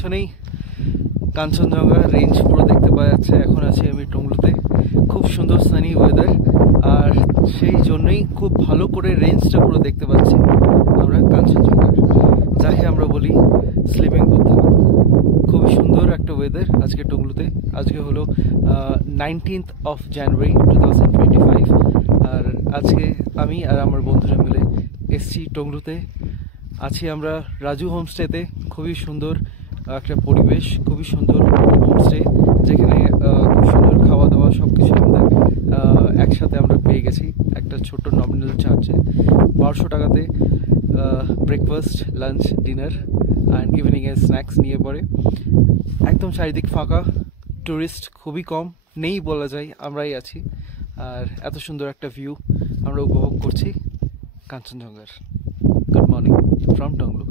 পিছনেই কাঞ্চনজঙ্ঘা রেঞ্জ পুরো দেখতে পাওয়া যাচ্ছে। এখন আছি আমি টংলুতে, খুব সুন্দর সানি ওয়েদার, আর সেই জন্যই খুব ভালো করে রেঞ্জটা পুরো দেখতে পাচ্ছি আমরা কাঞ্চনজঙ্ঘার, যাকে আমরা বলি স্লিপিং বুদ্ধা। খুবই সুন্দর একটা ওয়েদার আজকে টংলুতে। আজকে হলো 19th of January 2025, আর আজকে আমি আর আমার বন্ধুরা মিলে এসছি টংলুতে। আছি আমরা রাজু হোমস্টেতে। খুবই সুন্দর একটা পরিবেশ, খুবই সুন্দর হোমস্টে, যেখানে খুব সুন্দর খাওয়া দাওয়া সব কিছু আমাদের একসাথে আমরা পেয়ে গেছি একটা ছোট্ট নমিনাল চার্জে। 1200 টাকাতে ব্রেকফাস্ট, লাঞ্চ, ডিনার অ্যান্ড ইভিনিংয়ে স্ন্যাক্স নিয়ে পড়ে। একদম চারিদিক ফাঁকা, ট্যুরিস্ট খুবই কম, নেই বলা যায়, আমরাই আছি। আর এত সুন্দর একটা ভিউ আমরা উপভোগ করছি কাঞ্চনজঙ্ঘার। Good morning from Tonglu.